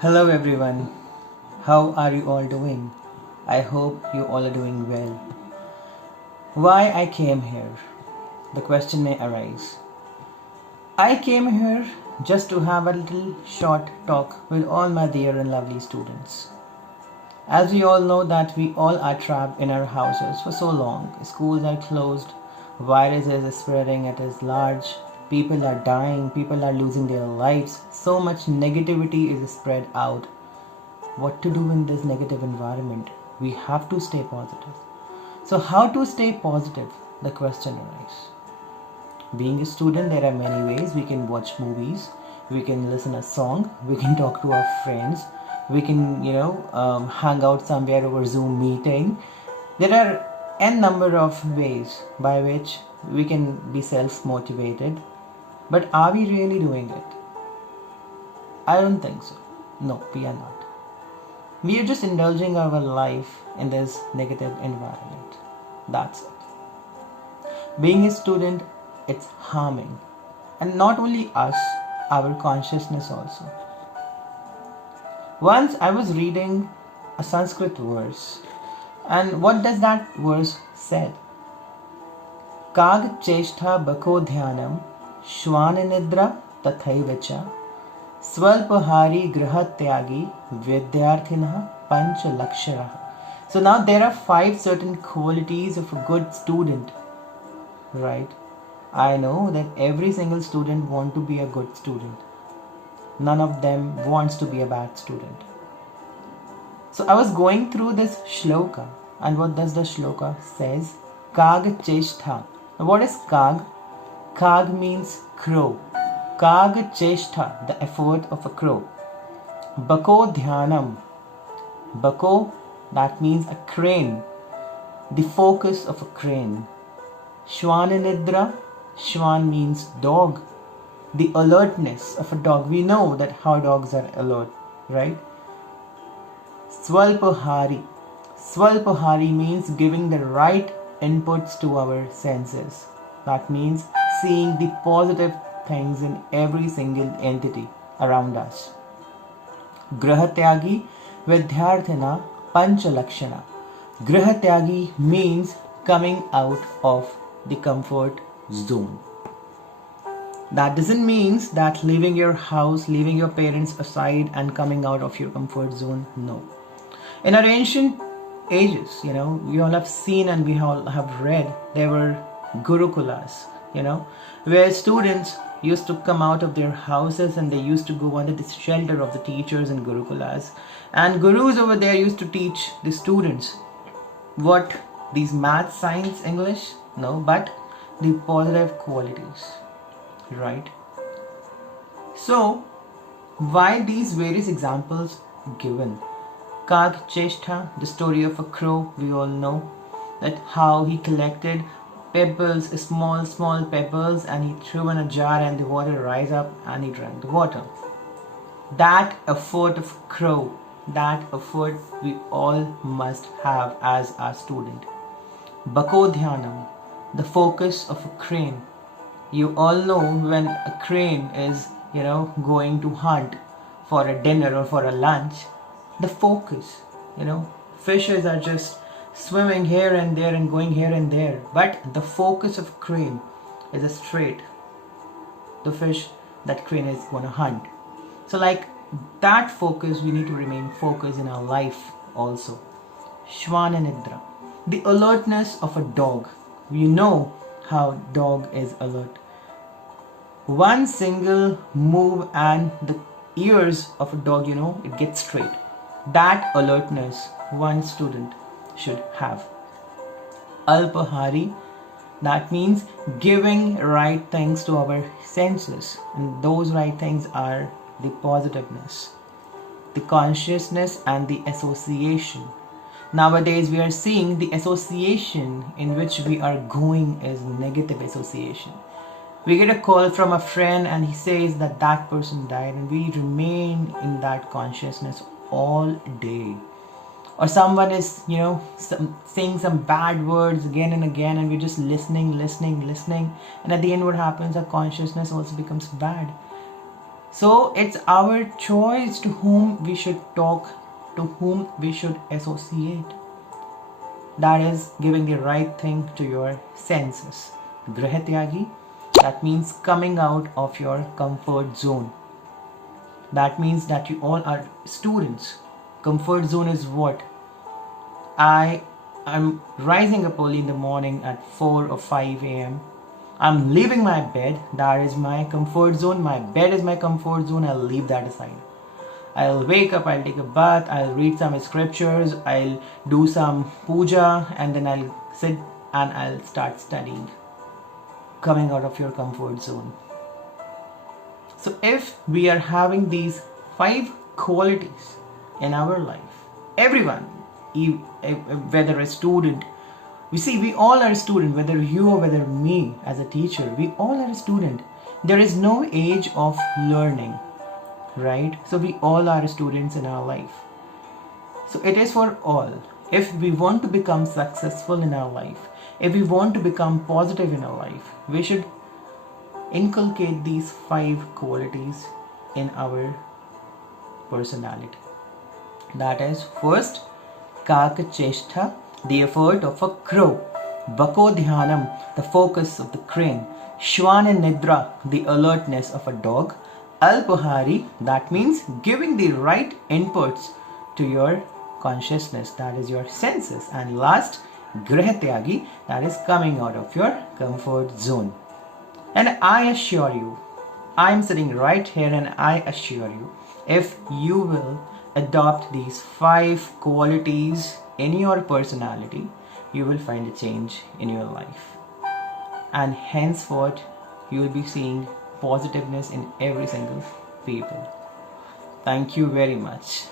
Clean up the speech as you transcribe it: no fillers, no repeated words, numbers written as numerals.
Hello everyone, how are you all doing? I hope you all are doing well. Why I came here? The question may arise. I came here just to have a little short talk with all my dear and lovely students. As we all know that we all are trapped in our houses for so long. Schools are closed, viruses are spreading at as large, people are dying, people are losing their lives. So much negativity is spread out. What to do in this negative environment? We have to stay positive. So how to stay positive? The question arises. Being a student, there are many ways. We can watch movies, we can listen a song, we can talk to our friends, we can hang out somewhere over Zoom meeting. There are n number of ways by which we can be self-motivated. But are we really doing it? I don't think so. No, we are not. We are just indulging our life in this negative environment. That's it. Being a student, it's harming. And not only us, our consciousness also. Once I was reading a Sanskrit verse, and what does that verse say? Kag cheshtha bako dhyanam shwananidra tathaivacha Swalpahari Grahatyagi Vidyarthinah Pancha Laksharaha. So now there are 5 certain qualities of a good student. Right? I know that every single student wants to be a good student. None of them wants to be a bad student. So I was going through this shloka, and what does the shloka says? Kag Cheshtha. What is Kag? Kag means crow. Kag Cheshtha, the effort of a crow. Bako Dhyanam. Bako, that means a crane. The focus of a crane. Shwananidra. Shwan means dog. The alertness of a dog. We know that how dogs are alert, right? Swalpahari. Swalpahari means giving the right inputs to our senses. That means seeing the positive things in every single entity around us. Grahatyagi Vidyarthina Panchalakshana. Grahatyagi means coming out of the comfort zone. That doesn't mean that leaving your house, leaving your parents aside and coming out of your comfort zone. No. In our ancient ages, we all have seen and we all have read, there were gurukulas, where students used to come out of their houses and they used to go under the shelter of the teachers in gurukulas, and gurus over there used to teach the students what these math, science, English, no, but the positive qualities, right? So why these various examples given? Kag Cheshtha, the story of a crow, we all know that how he collected pebbles, small pebbles, and he threw in a jar and the water rise up and he drank the water. That effort of crow, that effort we all must have as a student. Bako Dhyanam, the focus of a crane. You all know when a crane is, going to hunt for a dinner or for a lunch, the focus, fishes are just swimming here and there and going here and there, but the focus of crane is a straight, the fish that crane is going to hunt. So like that focus, we need to remain focused in our life also. Shwananidra, the alertness of a dog. We know how dog is alert. One single move and the ears of a dog, it gets straight. That alertness one student should have. Alpahari, that means giving right things to our senses, and those right things are the positiveness, the consciousness, and the association. Nowadays we are seeing the association in which we are going is negative association. We get a call from a friend and he says that that person died, and we remain in that consciousness all day. Or someone is saying some bad words again and again, and we're just listening, and at the end what happens, our consciousness also becomes bad. So it's our choice to whom we should talk, to whom we should associate. That is giving the right thing to your senses. Grihatyagi, that means coming out of your comfort zone. That means that you all are students. Comfort zone is what? I am rising up early in the morning at 4 or 5 a.m. I'm leaving my bed. That is my comfort zone. My bed is my comfort zone. I'll leave that aside. I'll wake up, I'll take a bath, I'll read some scriptures, I'll do some puja, and then I'll sit and I'll start studying. Coming out of your comfort zone. So if we are having these 5 qualities in our life, everyone, whether a student, we all are a student, whether you or whether me as a teacher, we all are a student. There is no age of learning, right? So we all are students in our life. So it is for all. If we want to become successful in our life, if we want to become positive in our life, we should inculcate these 5 qualities in our personality. That is, first, Kaka Cheshtha, the effort of a crow. Bako Dhyanam, the focus of the crane. Shwana Nidra, the alertness of a dog. Alpahari, that means giving the right inputs to your consciousness, that is your senses. And last, Grihatyagi, that is coming out of your comfort zone. And I assure you, I am sitting right here and I assure you, if you will adopt these 5 qualities in your personality, you will find a change in your life. And henceforth, you will be seeing positiveness in every single people. Thank you very much.